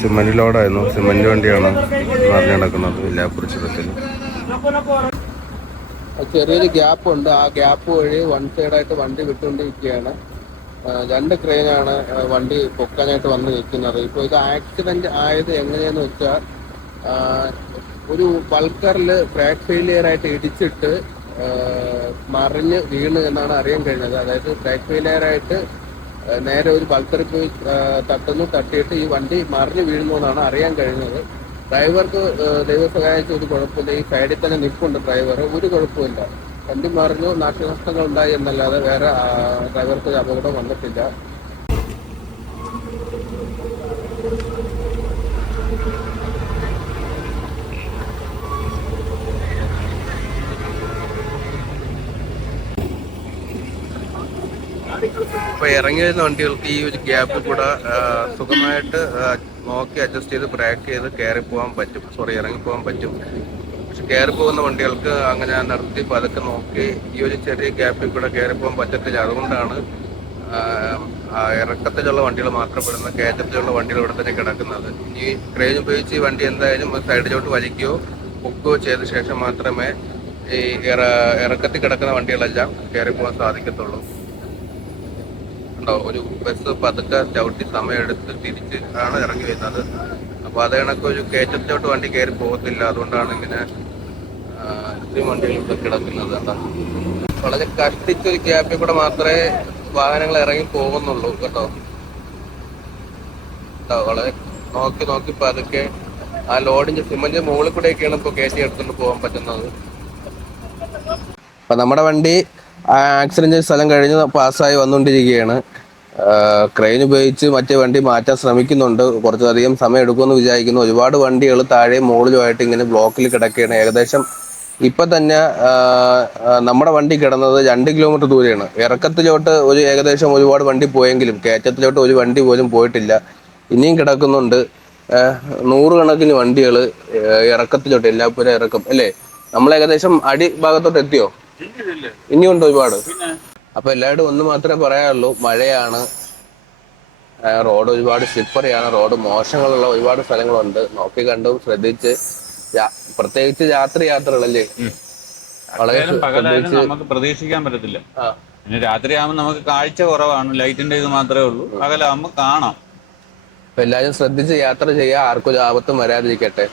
Cement ലോഡായിരുന്നു. Cement വണ്ടിയാണ് നിറഞ്ഞു നടക്കുന്നത് വില്ലാപ്പുറ ചുരത്തിൽ. ചെറിയൊരു ഗ്യാപ്പ് ഉണ്ട്. ആ ഗ്യാപ്പ് വഴി വൺ സൈഡായിട്ട് വണ്ടി വിട്ടുകൊണ്ടിരിക്കുകയാണ്. രണ്ട് ക്രെയിനാണ് വണ്ടി പൊക്കാനായിട്ട് വന്ന് നിൽക്കുന്നത്. ഇപ്പോൾ ഇത് ആക്സിഡന്റ് ആയത് എങ്ങനെയെന്ന് വെച്ചാൽ ഒരു ബൾക്കറിൽ ബ്രേക്ക് ഫെയിലിയർ ആയിട്ട് ഇടിച്ചിട്ട് മറിഞ്ഞ് വീണ് എന്നാണ് അറിയാൻ കഴിഞ്ഞത്. അതായത് ബ്രേക്ക് ഫെയിലിയർ ആയിട്ട് നേരെ ഒരു ബൾക്കറിൽ പോയി തട്ടിയിട്ട് ഈ വണ്ടി മറിഞ്ഞ് വീഴുന്നു എന്നാണ് അറിയാൻ കഴിഞ്ഞത്. ഡ്രൈവർക്ക് ദൈവം സഹായിച്ച ഒരു കുഴപ്പമില്ല. ഈ സൈഡിൽ തന്നെ നിൽപ്പുണ്ട് ഡ്രൈവർ, ഒരു കുഴപ്പമില്ല. വണ്ടി മറിഞ്ഞു, നാശനഷ്ടങ്ങൾ ഉണ്ടായി എന്നല്ലാതെ വേറെ ഡ്രൈവർക്ക് ഒരു അപകടം വന്നിട്ടില്ല. ഇപ്പോൾ ഇറങ്ങി വരുന്ന വണ്ടികൾക്ക് ഈ ഒരു ഗ്യാപ്പിൽ കൂടെ സുഖമായിട്ട് നോക്കി അഡ്ജസ്റ്റ് ചെയ്ത് ബ്രേക്ക് ചെയ്ത് കയറിപ്പോകാൻ പറ്റും. ഇറങ്ങിപ്പോകാൻ പറ്റും. പക്ഷെ കയറിപ്പോകുന്ന വണ്ടികൾക്ക് അങ്ങനെ നിർത്തി പതുക്കെ നോക്കി ഈ ഒരു ചെറിയ ഗ്യാപ്പിൽ കൂടെ കയറിപ്പോകാൻ പറ്റത്തില്ല. അതുകൊണ്ടാണ് ഇറക്കത്തിലുള്ള വണ്ടികൾ മാത്രം പെടുന്ന, കയറ്റത്തിലുള്ള വണ്ടികൾ ഇവിടെ തന്നെ കിടക്കുന്നത്. ഈ ക്രെയിൻ ഉപയോഗിച്ച് ഈ വണ്ടി എന്തായാലും സൈഡിലോട്ട് വലിക്കുകയോ പൊക്കുകയോ ചെയ്ത ശേഷം മാത്രമേ ഈ ഇറക്കത്തിൽ കിടക്കുന്ന വണ്ടികളെല്ലാം കയറിപ്പോകാൻ സാധിക്കത്തുള്ളൂ. ഒരു ബസ് പതുക്കെ ചവിട്ടി സമയമെടുത്ത് തിരിച്ച് ആണ് ഇറങ്ങി വരുന്നത്. അപ്പോൾ അത് കണക്ക് ഒരു കയറ്റത്തിലോട്ട് വണ്ടി കയറി പോകത്തില്ല. അതുകൊണ്ടാണ് ഇങ്ങനെ ഇത്രയും വണ്ടികളൊക്കെ കിടക്കുന്നത്. കേട്ടോ, വളരെ കഷ്ടിച്ചൊരു ഗ്യാപ്പിൽ കൂടെ മാത്രമേ വാഹനങ്ങൾ ഇറങ്ങി പോകുന്നുള്ളൂ. കേട്ടോ, വളരെ നോക്കി നോക്കി പതുക്കെ ആ ലോഡിന്റെ സിമന്റ് മുകളിൽ കൂടെയൊക്കെയാണ് ഇപ്പോൾ കയറ്റി എടുത്തുകൊണ്ട് പോകാൻ പറ്റുന്നത്. അപ്പം നമ്മുടെ വണ്ടി ആക്സിഡന്റ് സ്ഥലം കഴിഞ്ഞ് പാസ്സായി വന്നുകൊണ്ടിരിക്കുകയാണ്. ക്രെയിൻ ഉപയോഗിച്ച് മറ്റേ വണ്ടി മാറ്റാൻ ശ്രമിക്കുന്നുണ്ട്. കുറച്ചധികം സമയം എടുക്കുമെന്ന് വിചാരിക്കുന്നു. ഒരുപാട് വണ്ടികൾ താഴെയും മുകളിലുമായിട്ട് ഇങ്ങനെ ബ്ലോക്കിൽ കിടക്കുകയാണ്. ഏകദേശം ഇപ്പം തന്നെ നമ്മുടെ വണ്ടി കിടന്നത് 2 കിലോമീറ്റർ ദൂരെയാണ്. ഇറക്കത്തിലോട്ട് ഏകദേശം ഒരുപാട് വണ്ടി പോയെങ്കിലും കയറ്റത്തിലോട്ട് ഒരു വണ്ടി പോലും പോയിട്ടില്ല. ഇനിയും കിടക്കുന്നുണ്ട് 100 കണക്കിന് വണ്ടികൾ ഇറക്കത്തിലോട്ട്. എല്ലാപ്പുരം ഇറക്കം അല്ലേ? നമ്മൾ ഏകദേശം അടി ഭാഗത്തോട്ട് എത്തിയോ? ഇനിയുണ്ടോ ഒരുപാട്? അപ്പൊ എല്ലാവരും ഒന്ന് മാത്രമേ പറയാനുള്ളൂ, മഴയാണ്, റോഡ് ഒരുപാട് സ്ലിപ്പറിയാണ്, റോഡ് മോശങ്ങളുള്ള ഒരുപാട് സ്ഥലങ്ങളുണ്ട്. നോക്കി കണ്ടും ശ്രദ്ധിച്ച്, പ്രത്യേകിച്ച് യാത്രകളല്ലേ, വളരെ നമുക്ക് പ്രതീക്ഷിക്കാൻ പറ്റത്തില്ല. പിന്നെ രാത്രിയാകുമ്പോൾ നമുക്ക് കാഴ്ച കുറവാണ്, ലൈറ്റിന്റെ ഇത് മാത്രമേ ഉള്ളൂ. പകലാകുമ്പോൾ കാണാം. എല്ലാവരും ശ്രദ്ധിച്ച് യാത്ര ചെയ്യുക, ആർക്കും ഒരു ആപത്തും വരാതിരിക്കട്ടെ.